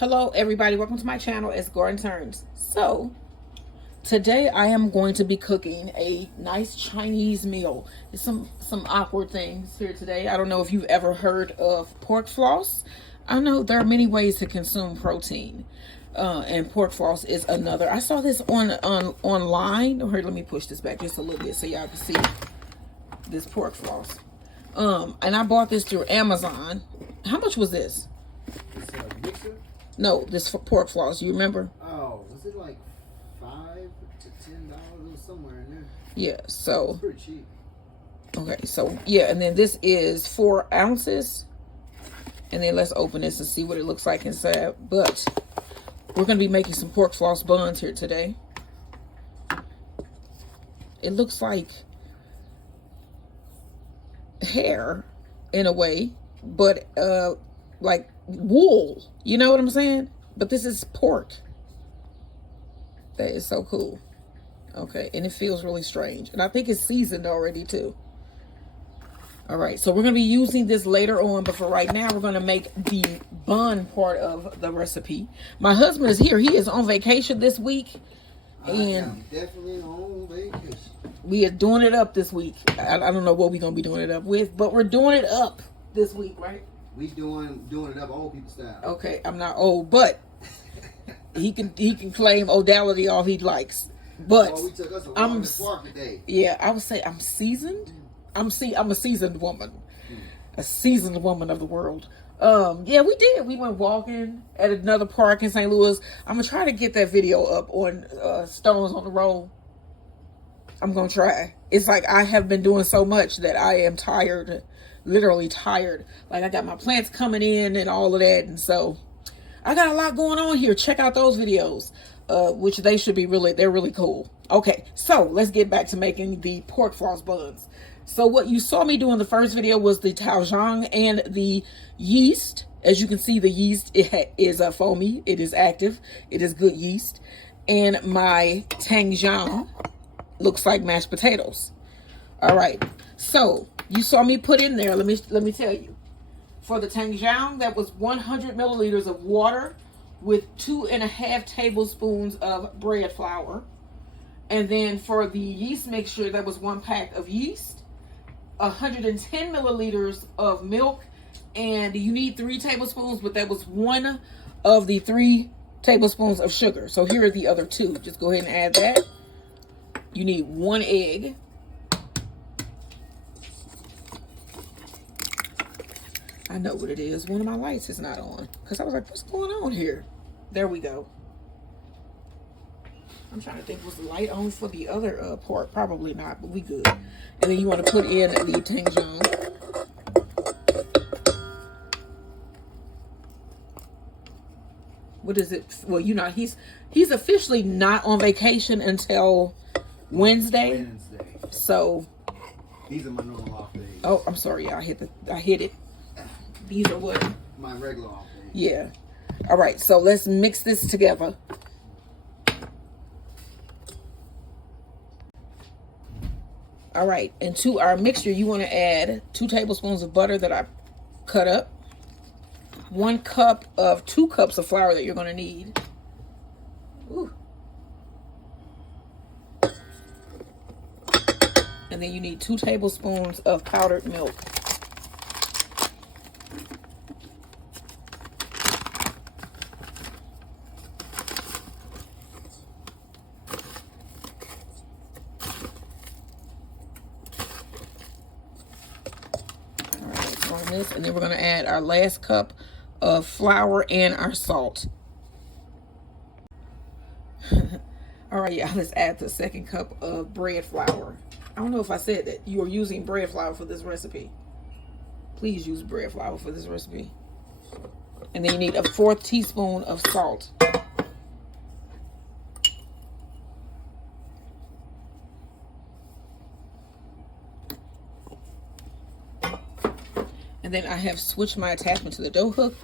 Hello everybody, welcome to my channel. It's Garden Turns. So today I am going to be cooking a nice Chinese meal. It's some awkward things here today. I don't know if you've ever heard of pork floss. I know there are many ways to consume protein, and pork floss is another. I saw this online. Here, let me push this back just a little bit so y'all can see this pork floss. And I bought this through Amazon. How much was this? It's a mixer? No, this for pork floss. You remember? Oh, was it like $5 to $10 or somewhere in there? Yeah, so it's pretty cheap. Okay, so yeah, and then this is 4 ounces. And then let's open this and see what it looks like inside. But we're gonna be making some pork floss buns here today. It looks like hair in a way, but like wool, you know what I'm saying? But this is pork. That is so cool. Okay, and it feels really strange, and I think it's seasoned already too. All right, so we're gonna be using this later on, but for right now we're gonna make the bun part of the recipe. My husband is here. He is on vacation this week, and I am definitely on vacation. We are doing it up this week. I don't know what we're gonna be doing it up with, but we're doing it up this week, right? We doing it up old people style. Okay, I'm not old, but he can claim odality all he likes. But we took us a walk park today. Yeah, I would say I'm seasoned. I'm a seasoned woman, a seasoned woman of the world. Yeah, we did. We went walking at another park in St. Louis. I'm gonna try to get that video up on Stones on the Road. I'm gonna try. It's like I have been doing so much that I am tired, literally tired. Like I got my plants coming in and all of that, and so I got a lot going on here. Check out those videos, which they should be they're really cool. Okay, so let's get back to making the pork floss buns. So what you saw me do in the first video was the Tangzhong and the yeast. As you can see, the yeast is foamy. It is active. It is good yeast. And my Tangzhong looks like mashed potatoes. All right. So you saw me put in there. Let me tell you. For the Tangzhong, that was 100 milliliters of water with 2.5 tablespoons of bread flour. And then for the yeast mixture, that was 1 pack of yeast, 110 milliliters of milk, and you need 3 tablespoons, but that was 1 of the 3 tablespoons of sugar. So here are the other 2. Just go ahead and add that. You need 1 egg. I know what it is. One of my lights is not on, because I was like, what's going on here? There we go. I'm trying to think, was the light on for the other pork? Probably not, but we good. And then you want to put in the Tangzhong. What is it? Well, you know, he's officially not on vacation until Wednesday. So these are my normal off days. Oh, I'm sorry, y'all. I hit it. These are what? My regular off days. Yeah. All right, so let's mix this together. All right, and to our mixture, you want to add 2 tablespoons of butter that I cut up, 2 cups of flour that you're going to need. Ooh. And then you need 2 tablespoons of powdered milk. This, and then we're going to add our last cup of flour and our salt. All right, y'all, let's add the 2nd cup of bread flour. I don't know if I said that you are using bread flour for this recipe. Please use bread flour for this recipe. And then you need a 4th teaspoon of salt. And then I have switched my attachment to the dough hook,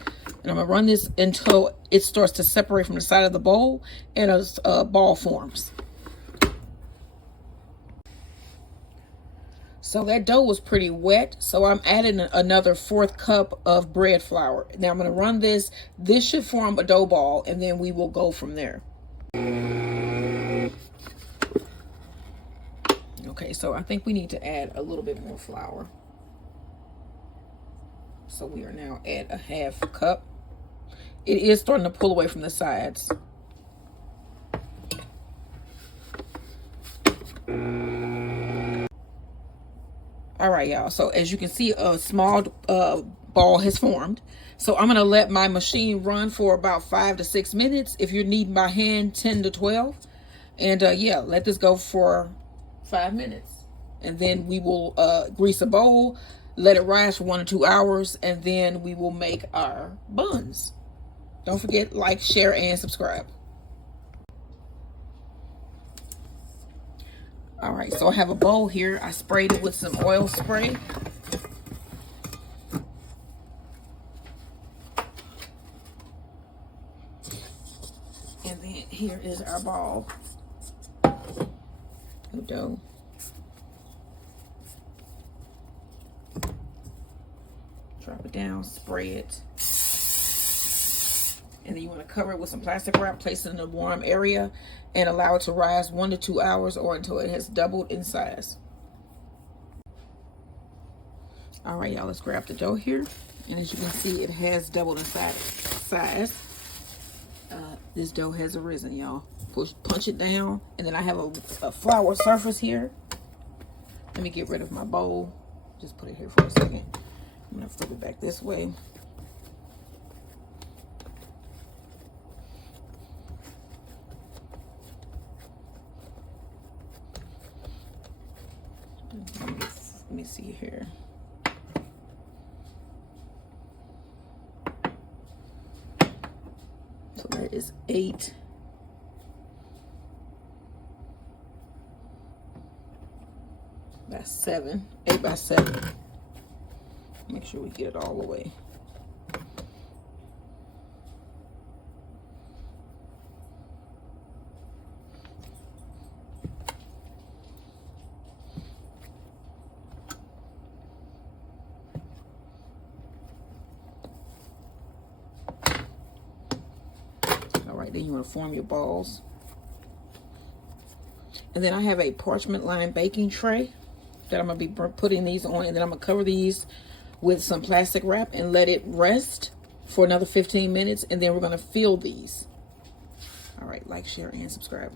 and I'm gonna run this until it starts to separate from the side of the bowl and a ball forms. So that dough was pretty wet, so I'm adding another 1/4 cup of bread flour. Now I'm going to run this. This should form a dough ball, and then we will go from there. Okay, so I think we need to add a little bit more flour. So we are now at a 1/2 cup. It is starting to pull away from the sides. All right, y'all. So as you can see, a small ball has formed. So I'm going to let my machine run for about 5 to 6 minutes. If you're needing by hand, 10 to 12. And yeah, let this go for 5 minutes. And then we will grease a bowl, let it rise for 1 or 2 hours, and then we will make our buns. Don't forget, like, share, and subscribe. All right, so I have a bowl here. I sprayed it with some oil spray. And then here is our ball of dough. Drop it down, spray it. And then you want to cover it with some plastic wrap, place it in a warm area, and allow it to rise 1 to 2 hours or until it has doubled in size. All right, y'all, let's grab the dough here. And as you can see, it has doubled in size. This dough has arisen, y'all. Punch it down. And then I have a flour surface here. Let me get rid of my bowl. Just put it here for a second. I'm going to flip it back this way. Let me see here. So that is 8. That's 7. 8 by 7. Make sure we get it all the way. Then you want to form your balls. And then I have a parchment lined baking tray that I'm going to be putting these on, and then I'm going to cover these with some plastic wrap and let it rest for another 15 minutes, and then we're going to fill these. All right, like, share, and subscribe.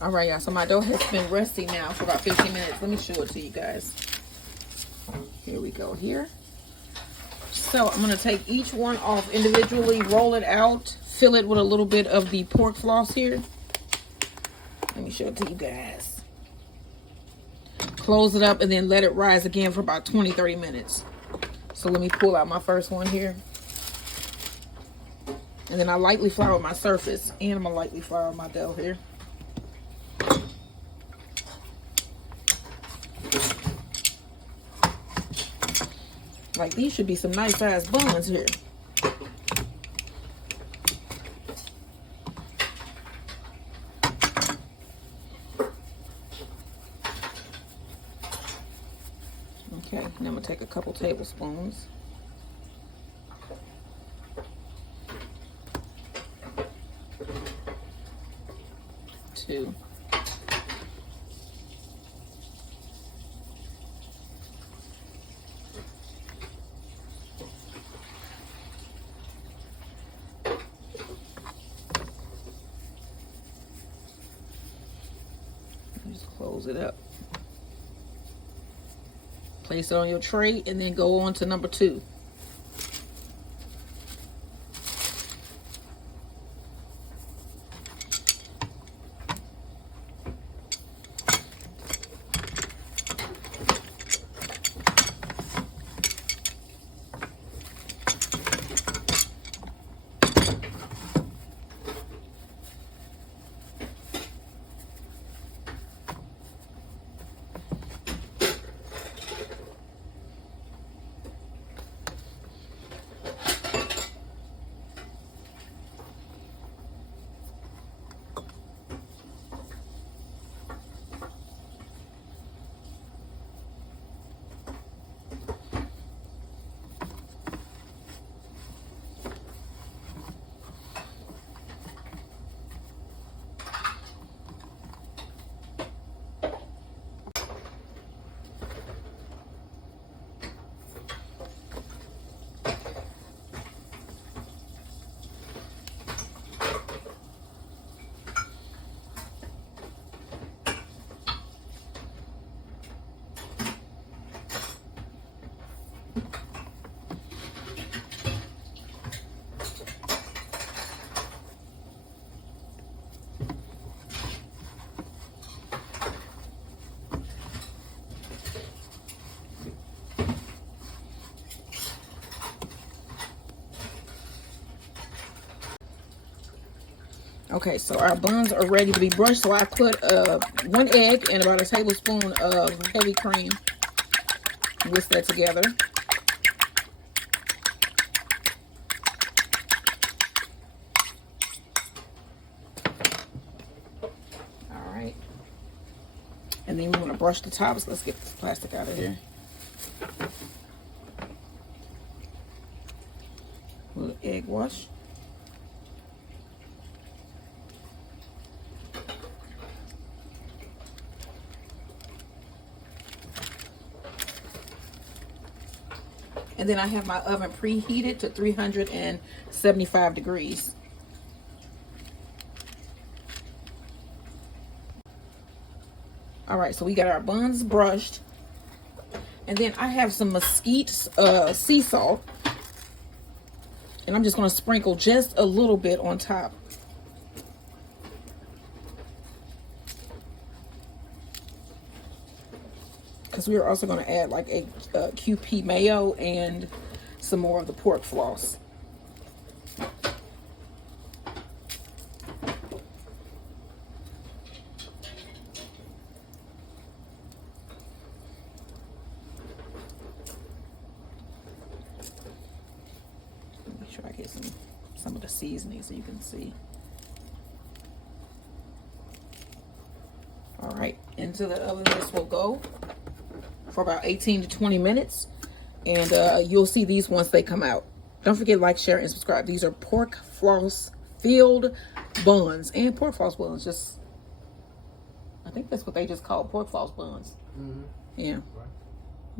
All right, y'all, so my dough has been resting now for about 15 minutes. Let me show it to you guys. Here we go here. So I'm going to take each one off individually, roll it out, fill it with a little bit of the pork floss here. Let me show it to you guys. Close it up and then let it rise again for about 20-30 minutes. So let me pull out my first one here. And then I lightly flour my surface, and I'm going to lightly flour my dough here. Like, these should be some nice sized buns here. Okay, now I'm gonna take a couple tablespoons. Two. Just close it up. Place it on your tray and then go on to number 2. Okay, so our buns are ready to be brushed. So I put 1 egg and about a tablespoon of heavy cream. Whisk that together. All right. And then we want to brush the tops. Let's get this plastic out of here. A little egg wash. And then I have my oven preheated to 375 degrees. All right, so we got our buns brushed. And then I have some mesquite sea salt. And I'm just going to sprinkle just a little bit on top. Because we are also going to add like a Kewpie mayo and some more of the pork floss. Make sure I get some of the seasoning so you can see. All right, into the oven this will go for about 18 to 20 minutes. And you'll see these once they come out. Don't forget, like, share, and subscribe. These are pork floss filled buns. And pork floss buns. Just, I think that's what they just call pork floss buns. Mm-hmm. Yeah.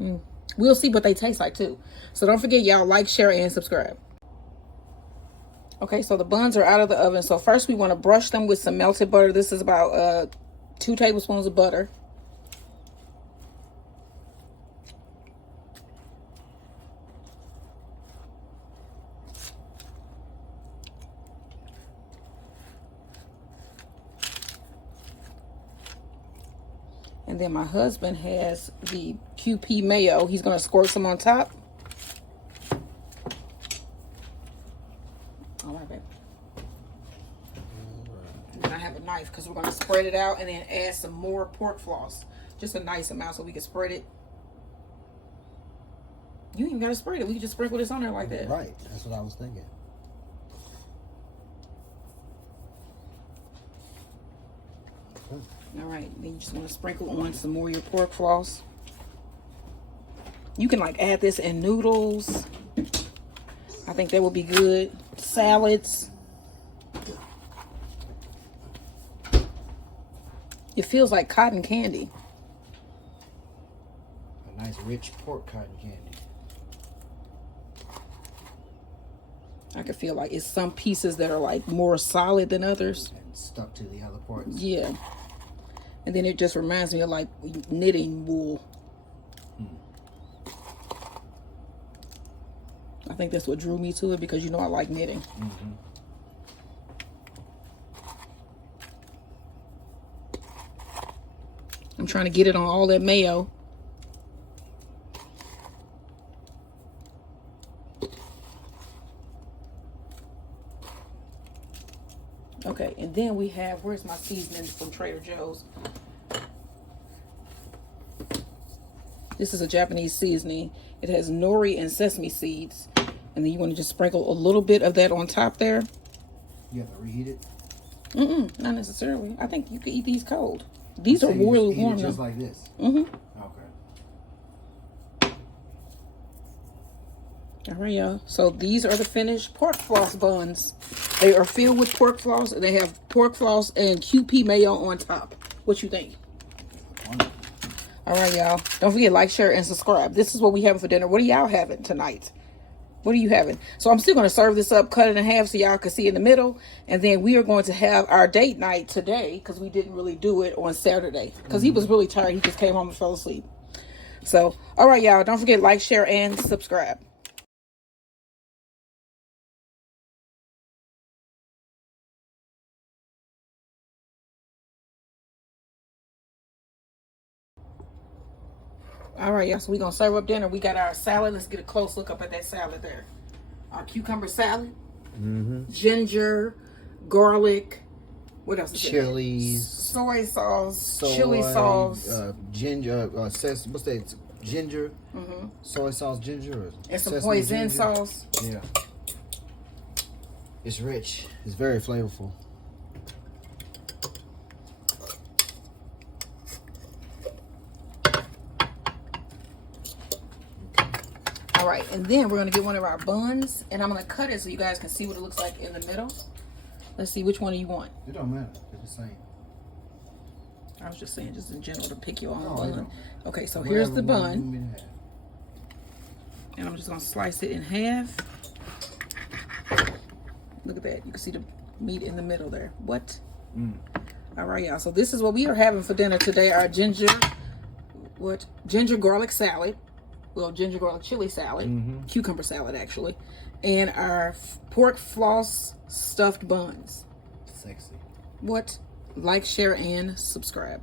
Mm. We'll see what they taste like, too. So don't forget, y'all, like, share, and subscribe. Okay, so the buns are out of the oven. So first we want to brush them with some melted butter. This is about 2 tablespoons of butter. And then my husband has the Kewpie mayo. He's going to squirt some on top. All right, babe. And then I have a knife because we're going to spread it out and then add some more pork floss. Just a nice amount so we can spread it. You ain't got to spread it. We can just sprinkle this on there like that. Right. That's what I was thinking. All right, then you just want to sprinkle on some more of your pork floss. You can like add this in noodles. I think that would be good. Salads. It feels like cotton candy. A nice rich pork cotton candy. I can feel like it's some pieces that are like more solid than others. And stuck to the other parts. Yeah. And then it just reminds me of like knitting wool. I think that's what drew me to it because you know I like knitting. Mm-hmm. I'm trying to get it on all that mayo. Okay, and then we have, where's my seasoning from Trader Joe's? This is a Japanese seasoning. It has nori and sesame seeds. And then you want to just sprinkle a little bit of that on top there. You have to reheat it? Not necessarily. I think you could eat these cold. These are really warm. Just like this? Okay. All right, y'all. So these are the finished pork floss buns. They are filled with pork floss, and they have pork floss and Kewpie mayo on top. What you think? All right, y'all. Don't forget, like, share, and subscribe. This is what we having for dinner. What are y'all having tonight? What are you having? So I'm still going to serve this up, cut it in half so y'all can see in the middle. And then we are going to have our date night today because we didn't really do it on Saturday because he was really tired. He just came home and fell asleep. So, all right, y'all. Don't forget, like, share, and subscribe. All right, y'all, so we're going to serve up dinner. We got our salad. Let's get a close look up at that salad there. Our cucumber salad, ginger, garlic, What else? Is chilies, soy sauce, chili sauce, ginger. What's that? Ginger, soy sauce, ginger, and some hoisin sauce. Yeah, it's rich. It's very flavorful. All right, and then we're gonna get one of our buns, and I'm gonna cut it so you guys can see what it looks like in the middle. Let's see which one do you want. It don't matter. It's the same. I was just saying, just in general, to pick your own bun. Okay, so Whatever here's the one bun, you want me to have. and I'm just gonna slice it in half. Look at that. You can see the meat in the middle there. What? All right, y'all. So this is what we are having for dinner today. Our ginger garlic salad. Well, ginger garlic chili salad. Cucumber salad, actually. And our pork floss stuffed buns. Sexy. What? Like, share, and subscribe.